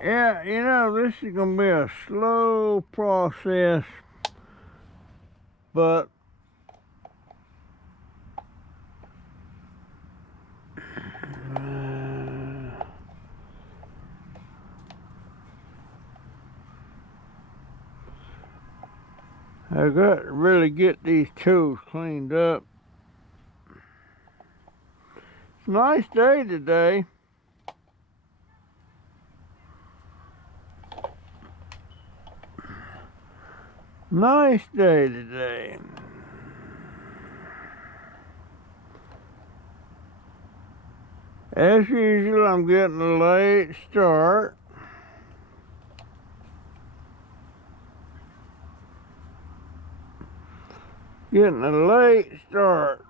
Yeah, you know, this is going to be a slow process, but I've got to really get these tools cleaned up. It's a nice day today. Nice day today. As usual, I'm getting a late start. Getting a late start.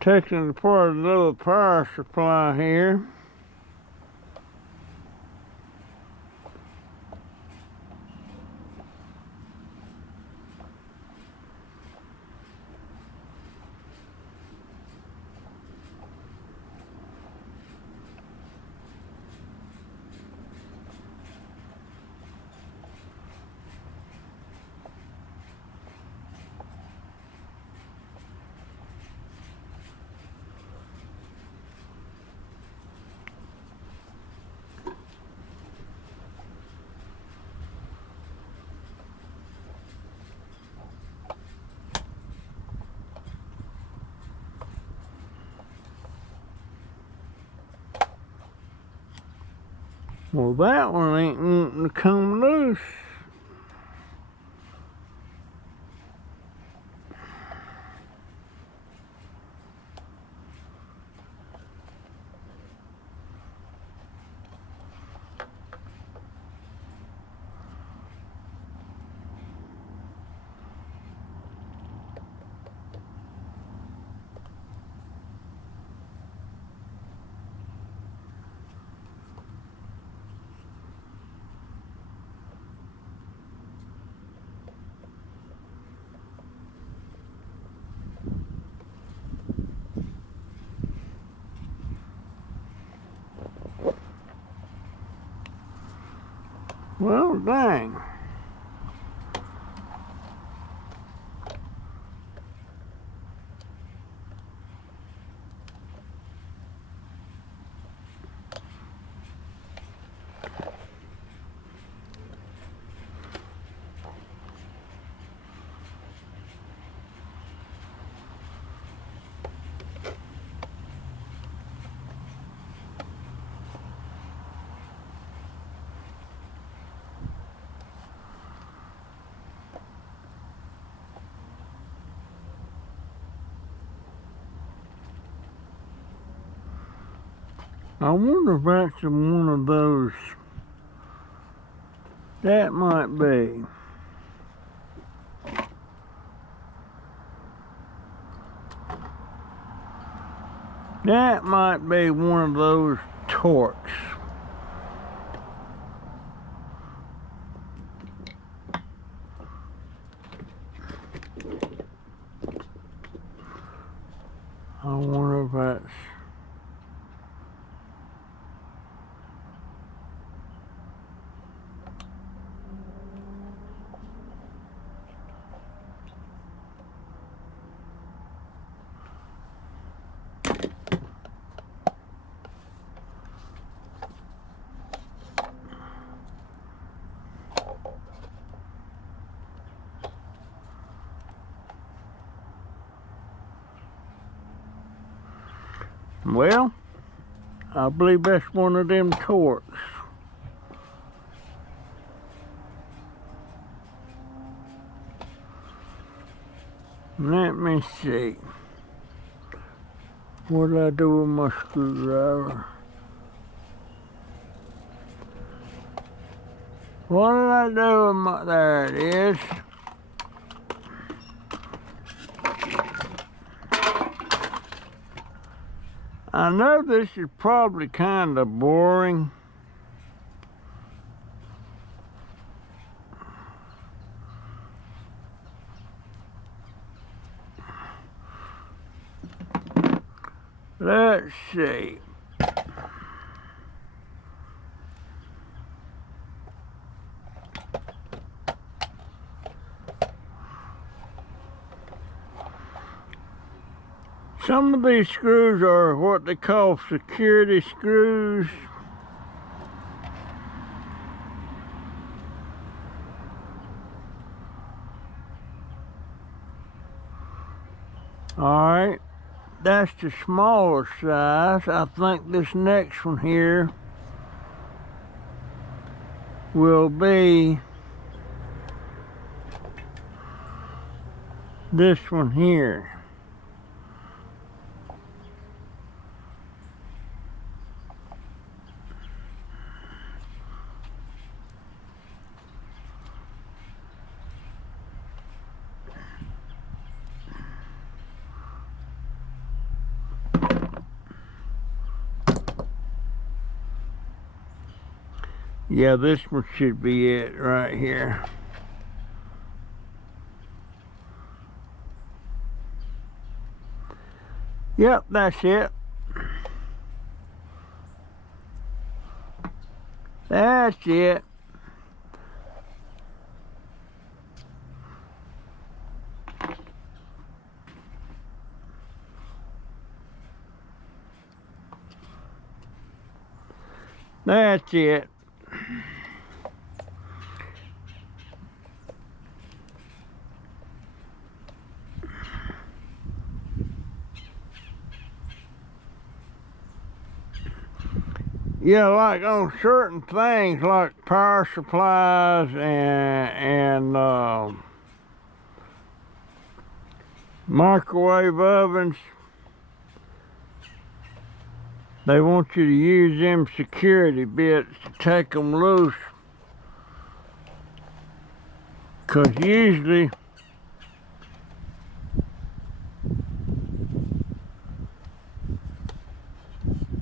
Taking apart another power supply here. Well, that one ain't wanting to come loose. Well, dang. I wonder if that's one of those. That might be. That might be one of those torques. I wonder if that's. Well, I believe that's one of them torques. Let me see. What did I do with my screwdriver? What did I do with my... There it is. I know this is probably kind of boring. Let's see. Some of these screws are what they call security screws. Alright, that's the smaller size. I think this next one here will be this one here. Yeah, this one should be it right here. Yep, that's it. That's it. That's it. Yeah, like on certain things like power supplies and microwave ovens, they want you to use them security bits to take them loose. 'Cause usually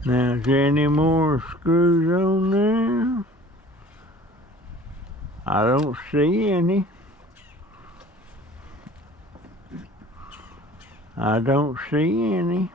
now, is there any more screws on there? I don't see any. I don't see any.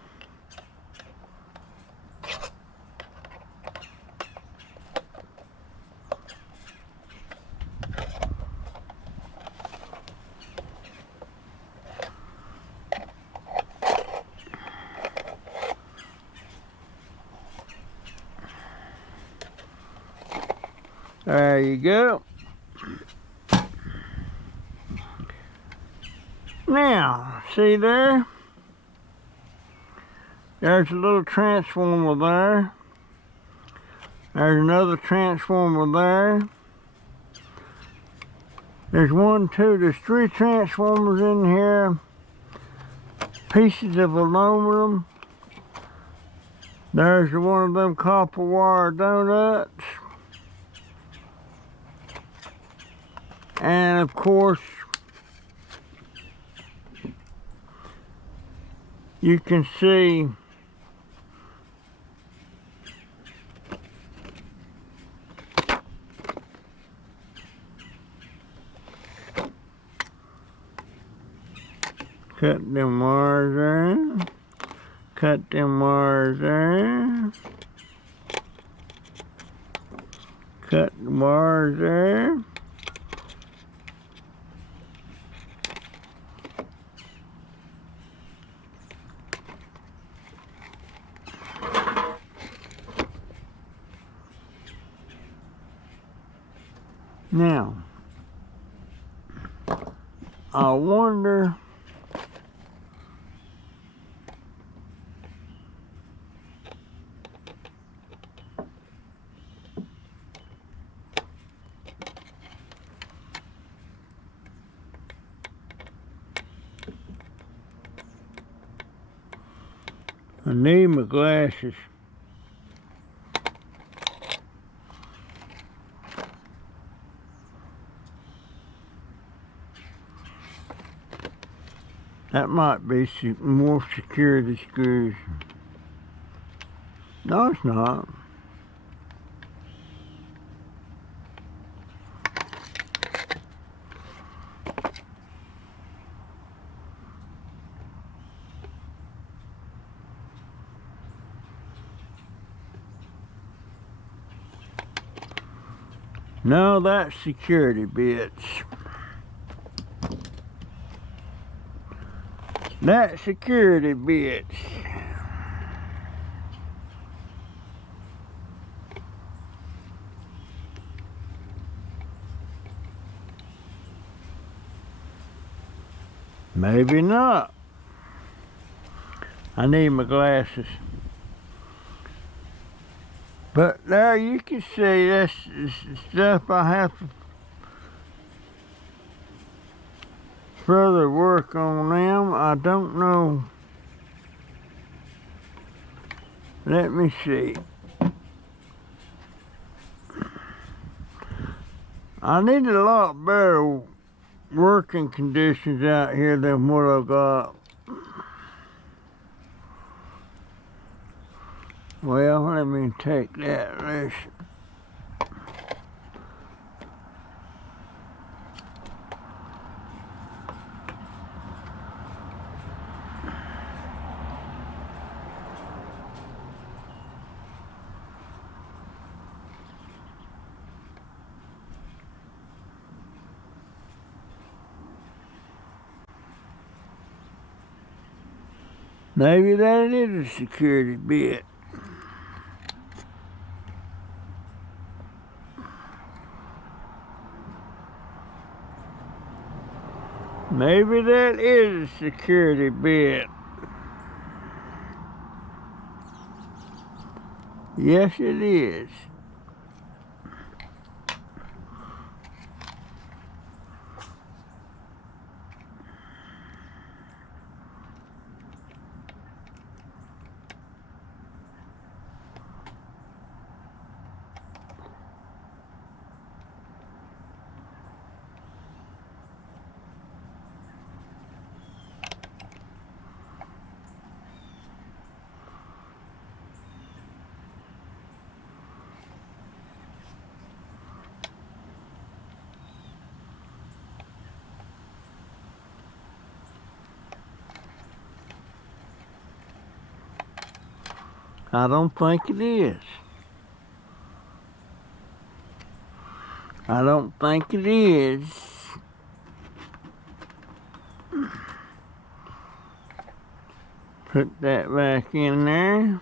There you go. Now, see there? There's a little transformer there. There's another transformer there. There's one, two, there's three transformers in here. Pieces of aluminum. There's one of them copper wire donuts. And of course, you can see cut them wires there, cut them wires there, cut the wires there. Now, I wonder I need my glasses. That might be some more security screws. No, it's not. No, that's security bits. That's security bits. Maybe not. I need my glasses. But there you can see that's stuff I have to further work on them. I don't know. Let me see. I need a lot better working conditions out here than what I got. Well, let me take that. Maybe that is a security bit. Maybe that is a security bit. Yes, it is. I don't think it is. I don't think it is. Put that back in there.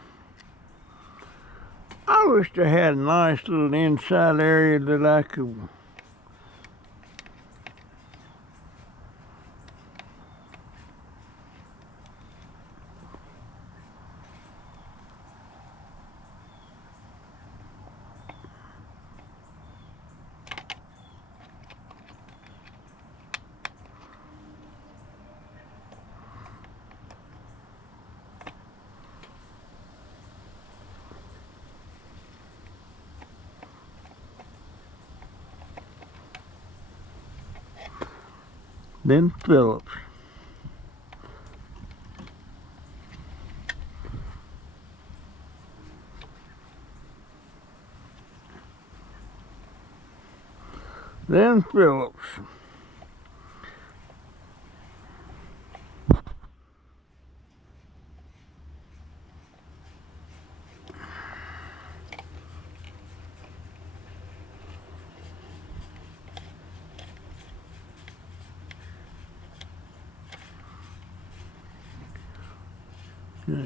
I wish I had a nice little inside area that I could then Phillips. Then Phillips.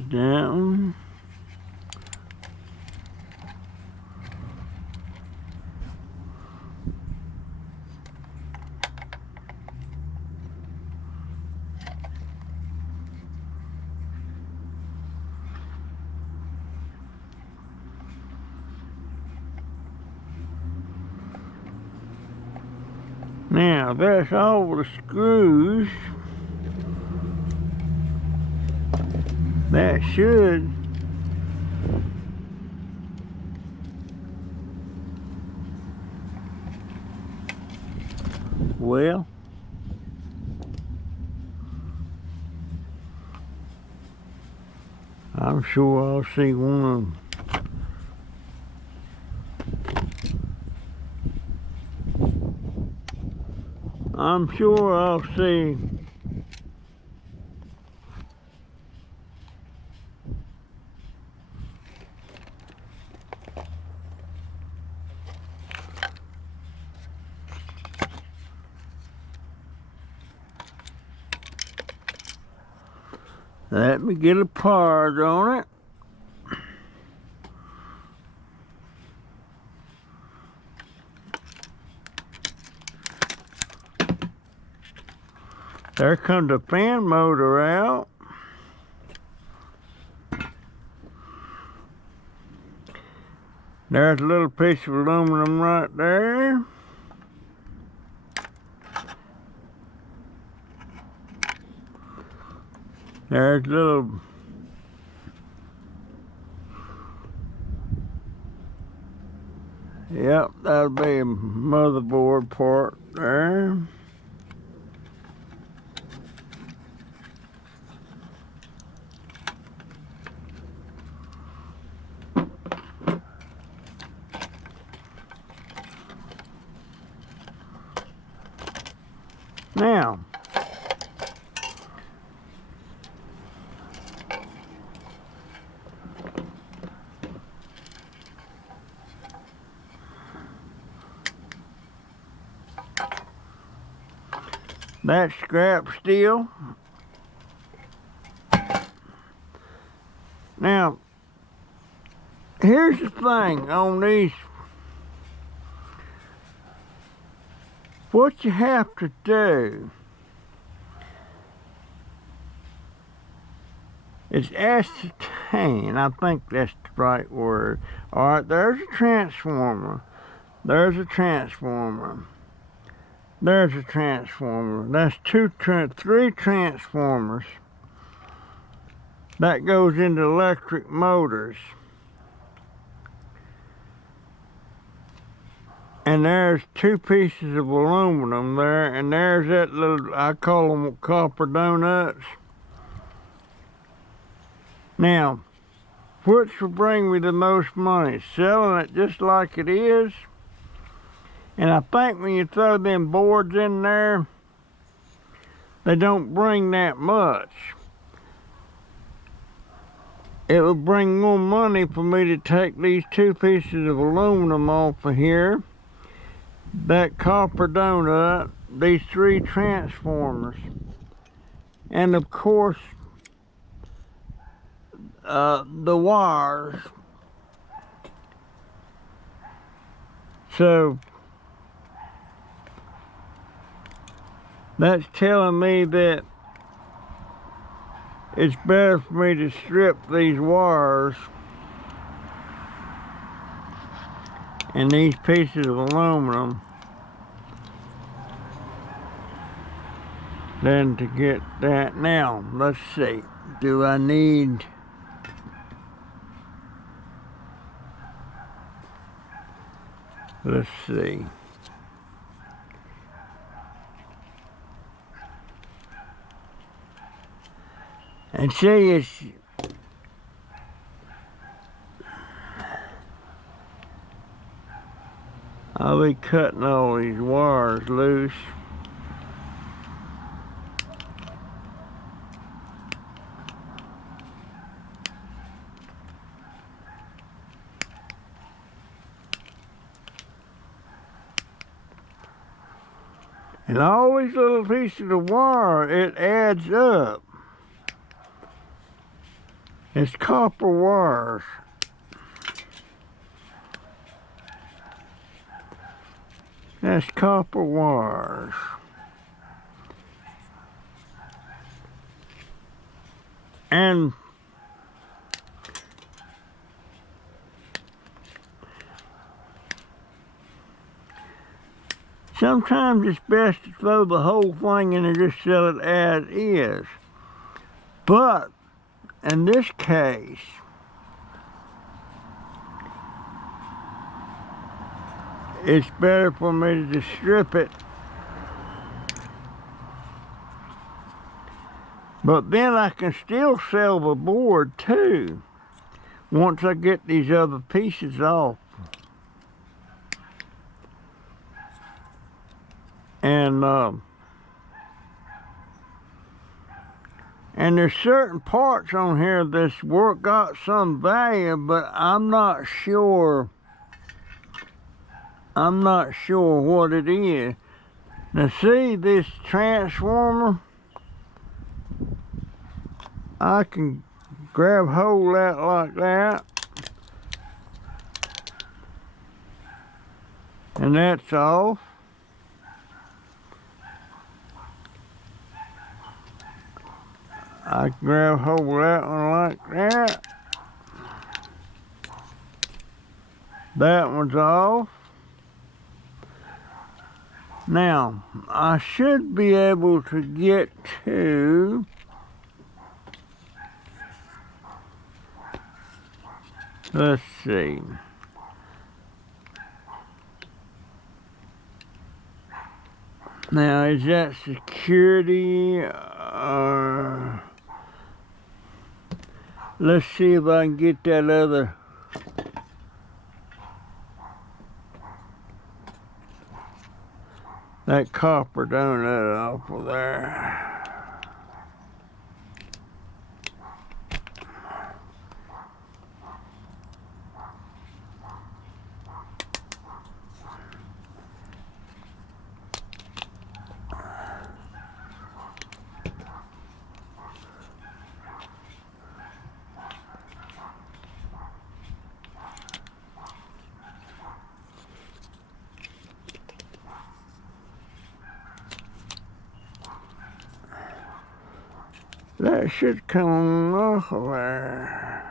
Down. Now that's all the screws. That should well, I'm sure I'll see one of them. I'm sure I'll see. Let me get a part on it. There comes the fan motor out. There's a little piece of aluminum right there. There's a little yep, that'll be a motherboard part there. Now, that's scrap steel. Now, here's the thing on these. What you have to do is ascertain, I think that's the right word. All right, there's a transformer. There's a transformer. There's a transformer. That's three transformers. That goes into electric motors. And there's two pieces of aluminum there, and there's that little, I call them copper donuts. Now, which will bring me the most money? Selling it just like it is. And I think when you throw them boards in there, they don't bring that much. It would bring more money for me to take these two pieces of aluminum off of here, that copper donut, these three transformers, and of course the wires. So that's telling me that it's better for me to strip these wires and these pieces of aluminum than to get that. Now, let's see. Do I need... Let's see. And see, it's... I'll be cutting all these wires loose. And all these little pieces of wire, it adds up. It's copper wires. That's copper wires. And sometimes it's best to throw the whole thing in and just sell it as is. But in this case, it's better for me to just strip it. But then I can still sell the board too, once I get these other pieces off. And there's certain parts on here that's got some value, but I'm not sure. I'm not sure what it is. Now see this transformer? I can grab hold of that like that. And that's off. I can grab hold of that one like that. That one's off. Now, I should be able to get to let's see. Now, is that security? Let's see if I can get that other. That copper donut off of there. That should come off of there.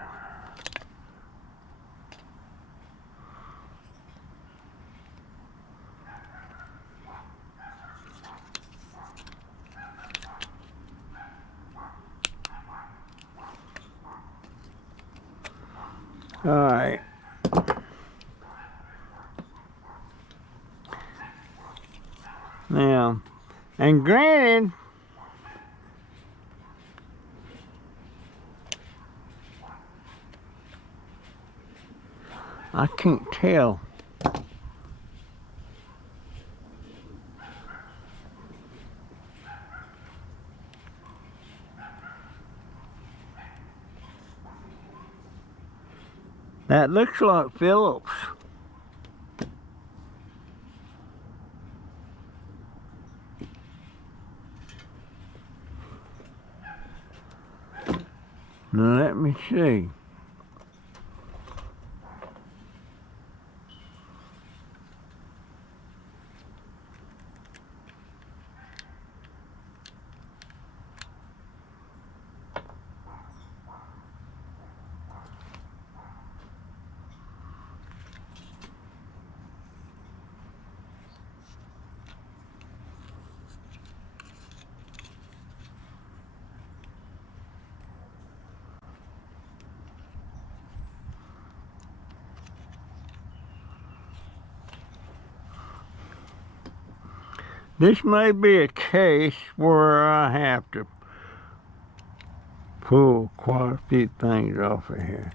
All right. Now, and granted, I can't tell. That looks like Phillips. Now let me see. This may be a case where I have to pull quite a few things off of here.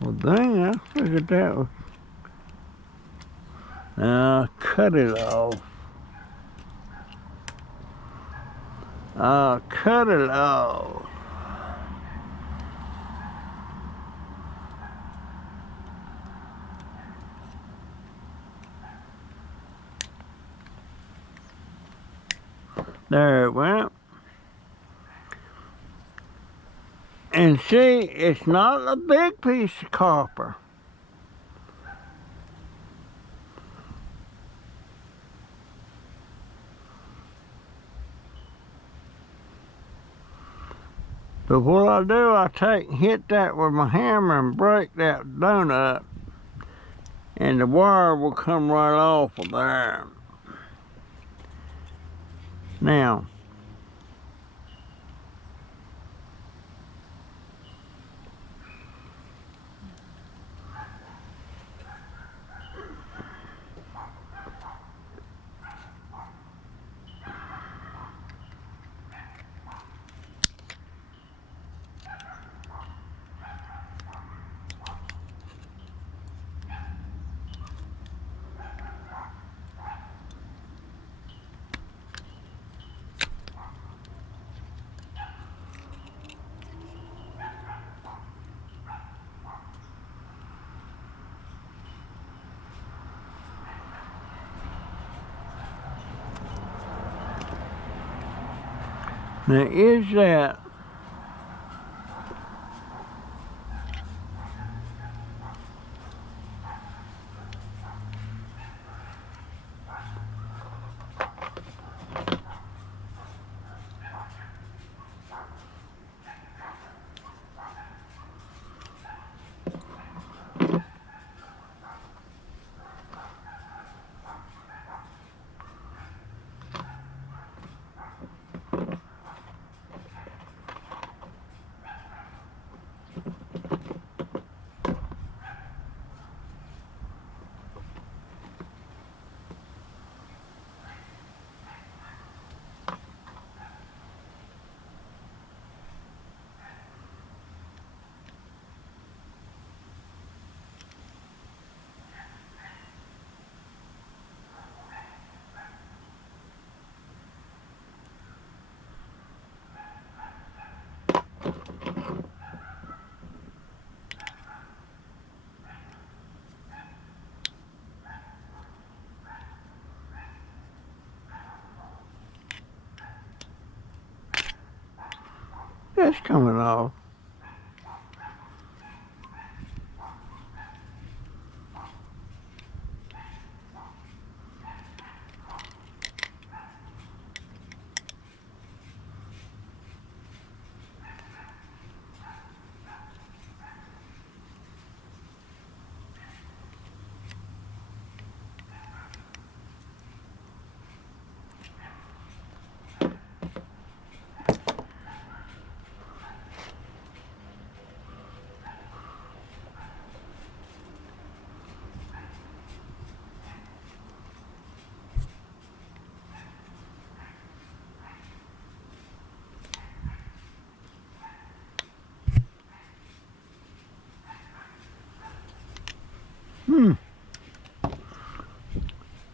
Well, dang, I figured that was... Now, cut it off. Cut it off. There it went. And see, it's not a big piece of copper. But what I do, I hit that with my hammer and break that donut, and the wire will come right off of there. Now, now is that that's coming off.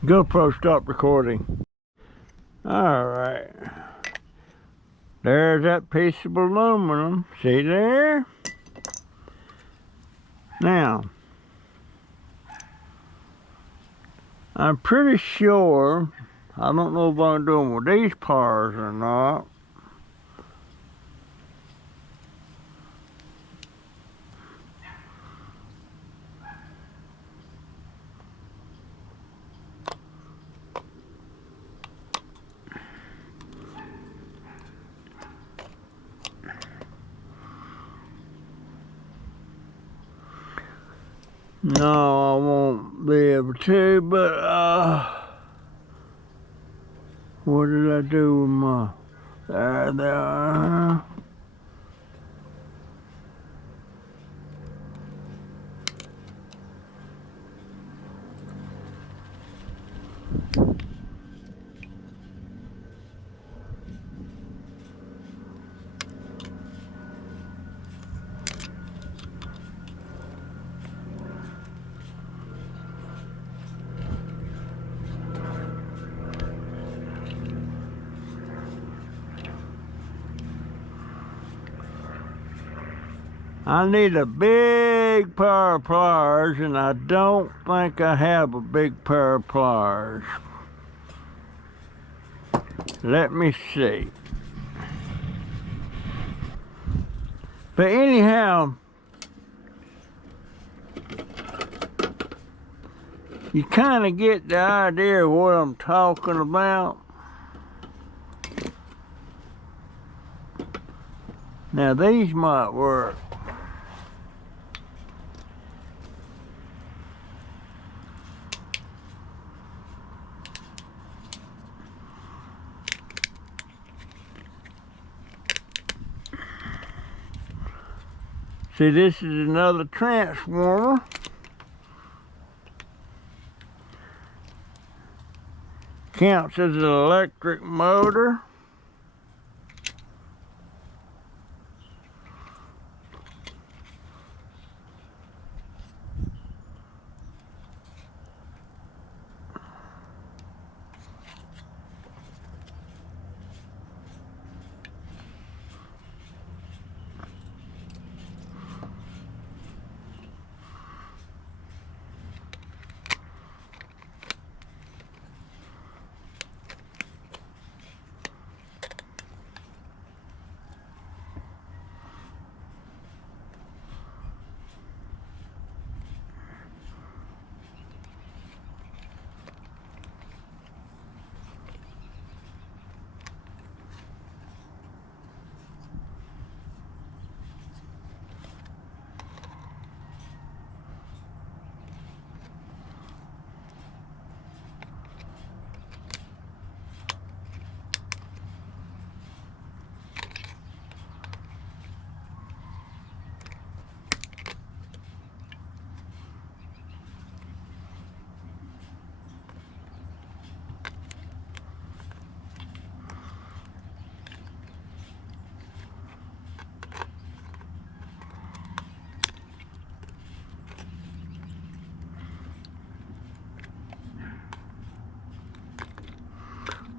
GoPro stopped recording. Alright. There's that piece of aluminum. See there? Now, I'm pretty sure, I don't know if I'm doing with these parts or not. No, I won't be able to, but what did I do with my, there. I need a big pair of pliers, and I don't think I have a big pair of pliers. Let me see. But anyhow, you kind of get the idea of what I'm talking about. Now these might work. See, this is another transformer. Counts as an electric motor.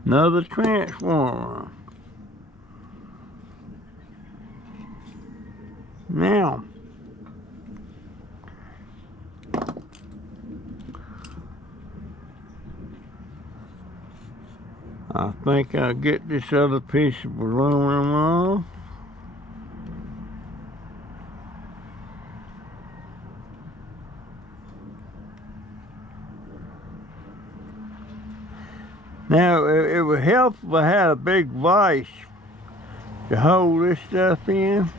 Another transformer. Now, I think I'll get this other piece of aluminum off. Now, it would help if I had a big vise to hold this stuff in.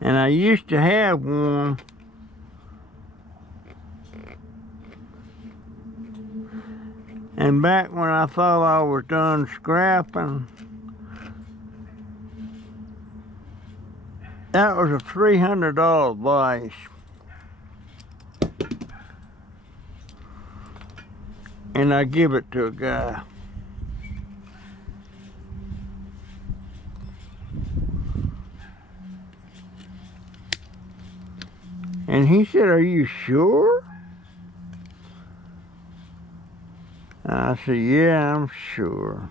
And I used to have one. And back when I thought I was done scrapping, that was a $300 vise. And I give it to a guy. And he said, "Are you sure?" I said, "Yeah, I'm sure.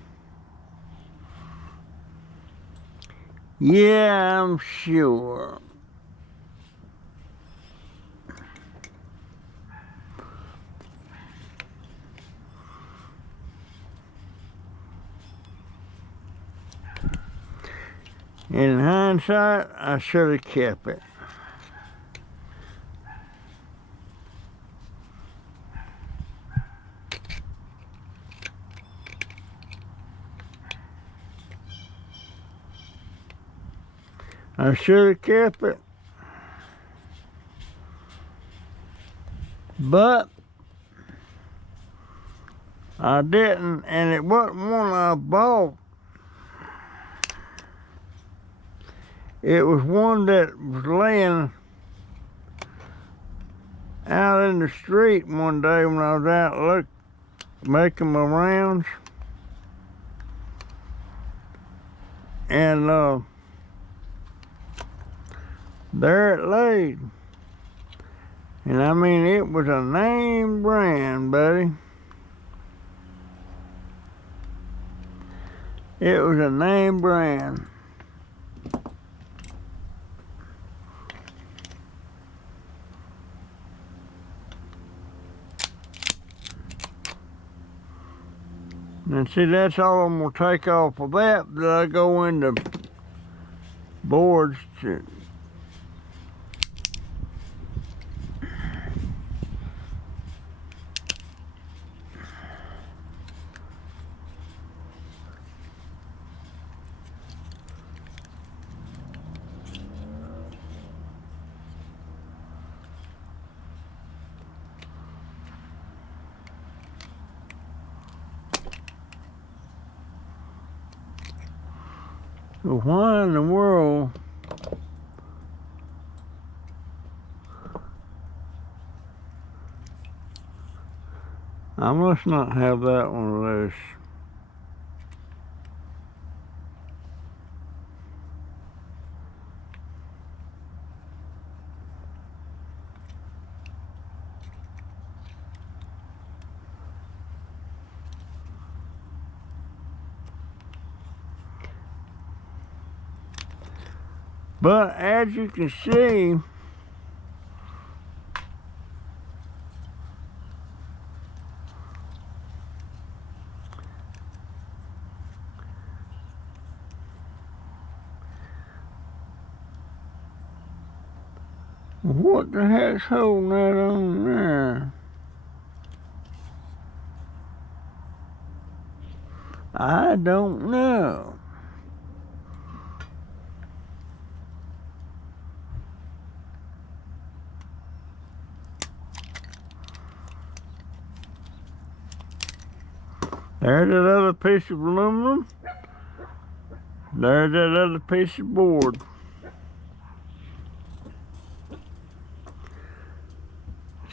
Yeah, I'm sure." In hindsight, I should have kept it. I should have kept it. But I didn't, and it wasn't one I bought. It was one that was laying out in the street one day when I was out making my rounds. And there it laid. And I mean, it was a name brand, buddy. It was a name brand. And see, that's all I'm gonna take off of that I go into boards to So why in the world I must not have that one loose. But as you can see, what the heck's holding that on there? I don't know. There's that other piece of aluminum. There's that other piece of board.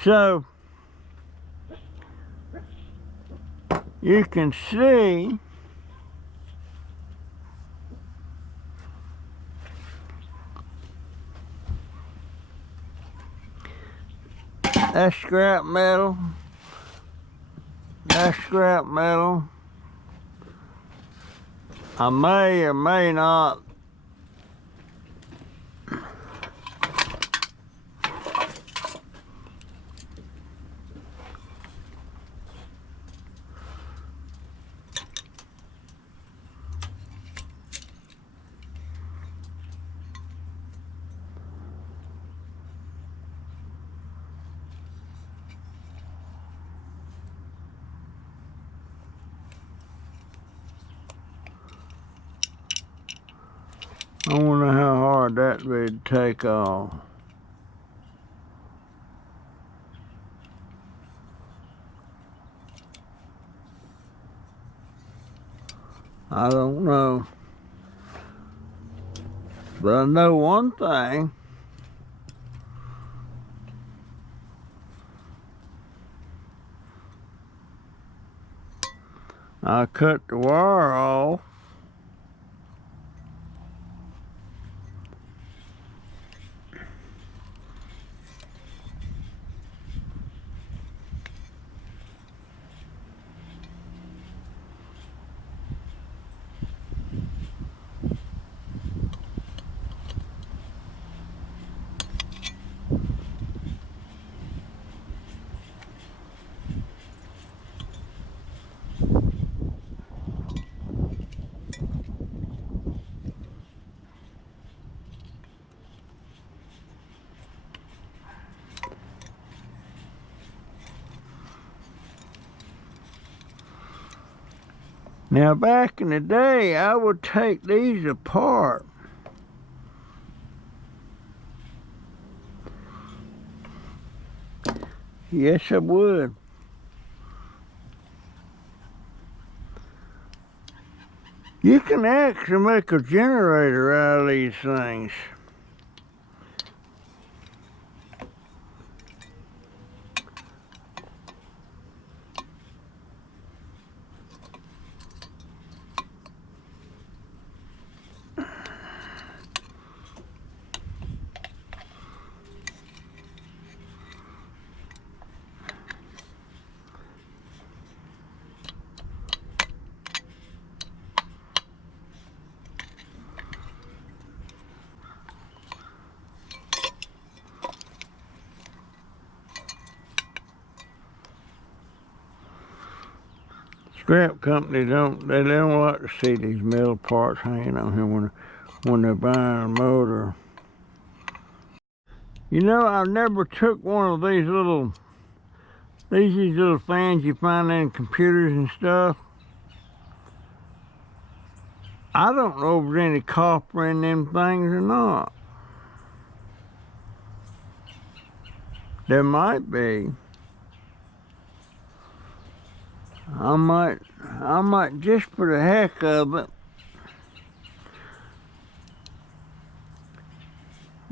So, you can see that's scrap metal. That's scrap metal. I may or may not I wonder how hard that would take off. I don't know. But I know one thing. I cut the wire off. Now back in the day, I would take these apart. Yes, I would. You can actually make a generator out of these things. Scrap company don't like to see these metal parts hanging on here when they're buying a motor. You know, I never took one of these little fans you find in computers and stuff. I don't know if there's any copper in them things or not. There might be. I might just for the heck of it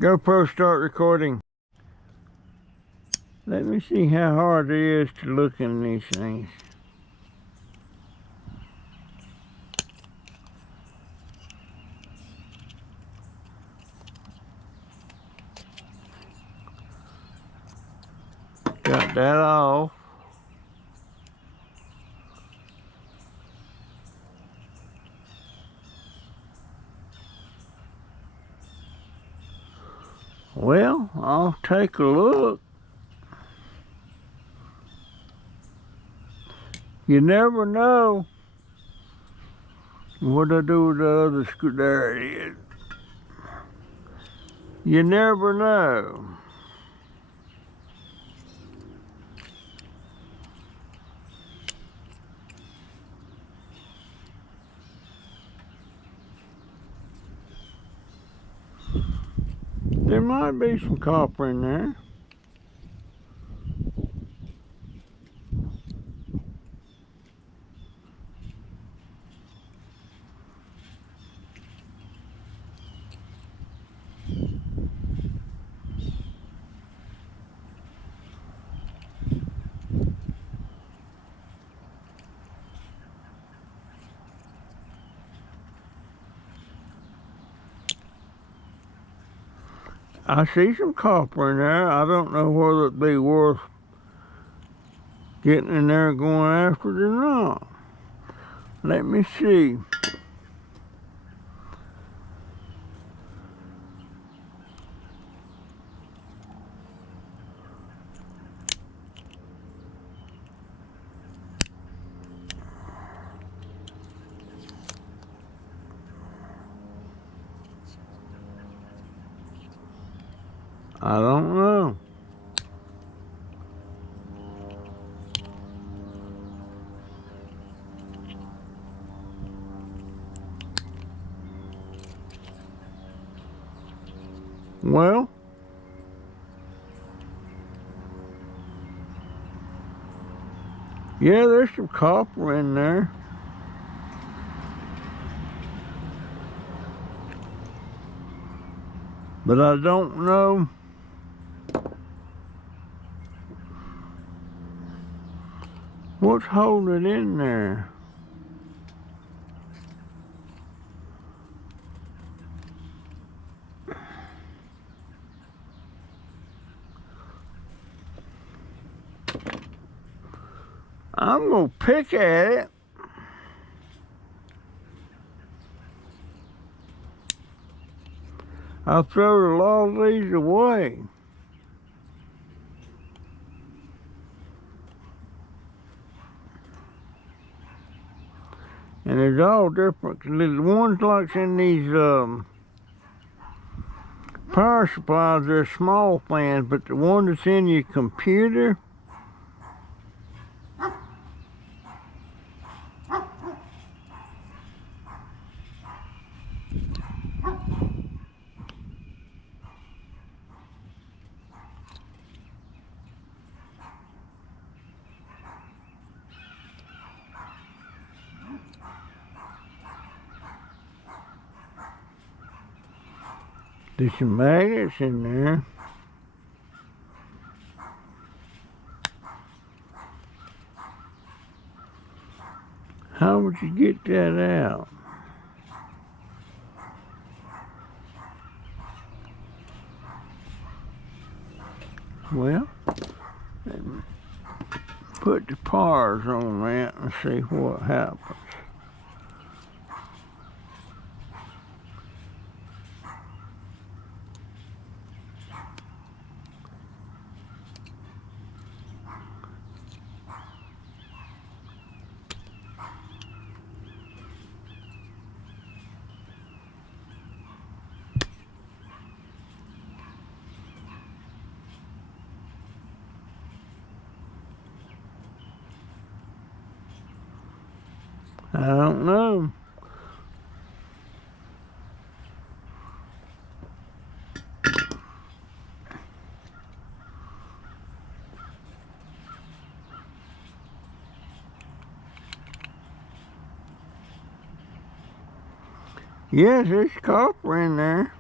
GoPro, start recording. Let me see how hard it is to look in these things. Got that off. Well, I'll take a look. You never know. What I do with the other screw? There it is. You never know. There might be some copper in there. I see some copper in there. I don't know whether it'd be worth getting in there and going after it or not. Let me see. I don't know. Well, yeah, there's some copper in there. But I don't know what's holding it in there. I'm gonna pick at it. I'll throw a lot of these away. And there's all different. The ones like in these power supplies, they're small fans, but the one that's in your computer, there's some magnets in there. How would you get that out? Well, let me put the pars on that and see what happens. I don't know. Yes, there's copper in there.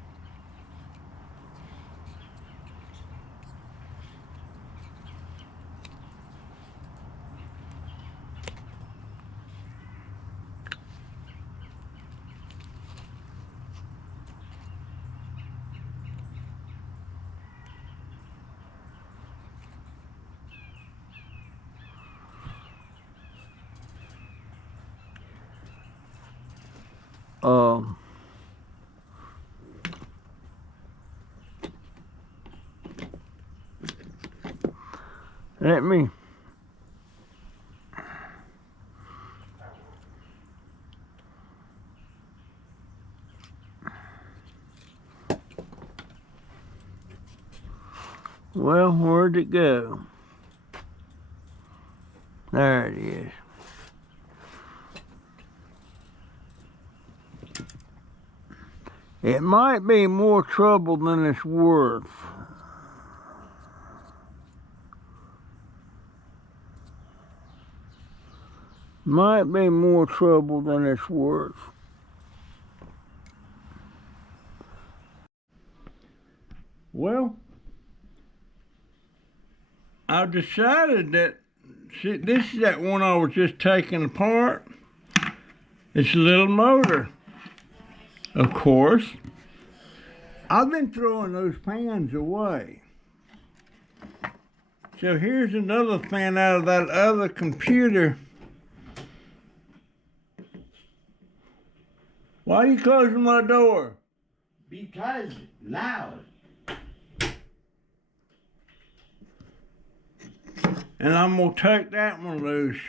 Um, let me well, where'd it go? There it is. It might be more trouble than it's worth. Might be more trouble than it's worth. Well, I've decided that, see, this is that one I was just taking apart. It's a little motor, of course. I've been throwing those fans away. So here's another fan out of that other computer. Why are you closing my door? Because loud. And I'm gonna take that one loose.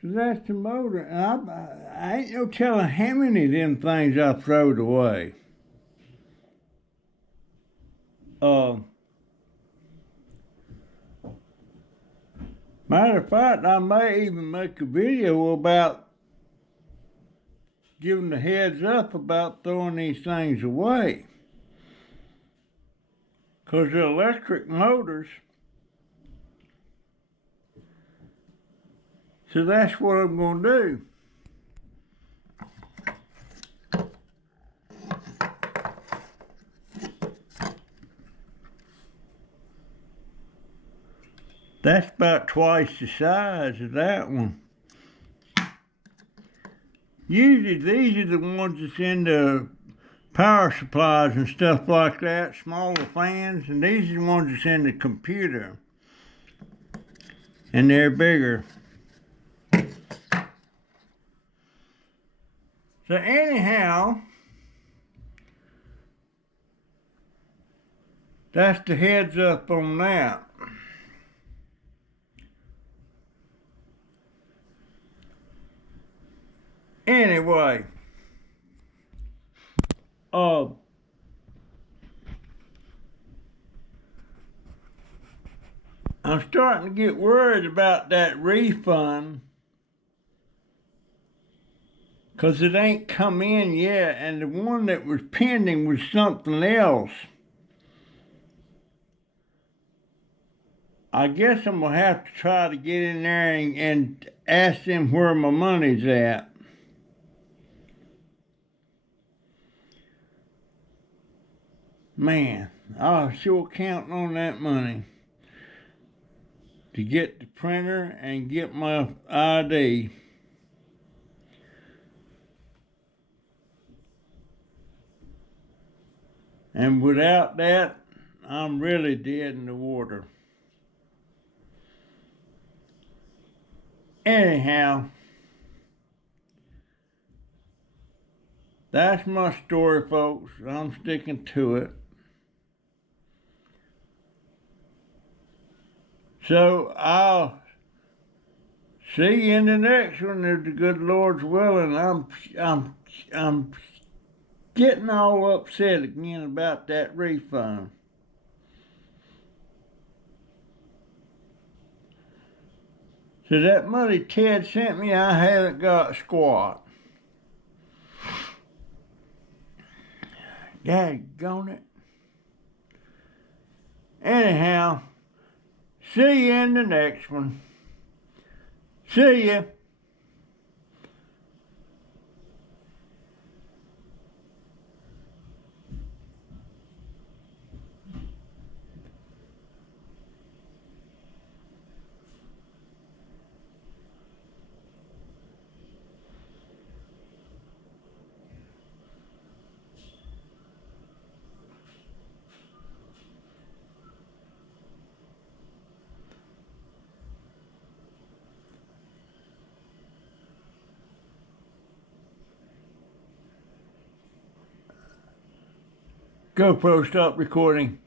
So that's the motor. And I ain't no telling how many of them things I throwed away. Matter of fact, I may even make a video about giving the heads up about throwing these things away. Because they're electric motors. So that's what I'm going to do. That's about twice the size of that one. Usually these are the ones that's in the power supplies and stuff like that, smaller fans, and these are the ones that's in the computer. And they're bigger. So anyhow, that's the heads up on that. Anyway, I'm starting to get worried about that refund because it ain't come in yet, and the one that was pending was something else. I guess I'm gonna have to try to get in there and ask them where my money's at. Man, I was sure counting on that money to get the printer and get my ID. And without that, I'm really dead in the water. Anyhow, that's my story, folks. I'm sticking to it. So I'll see you in the next one if the good Lord's willing. I'm getting all upset again about that refund. So that money Ted sent me, I haven't got squat. Daggone it. Anyhow, see you in the next one. See ya. GoPro, stop recording.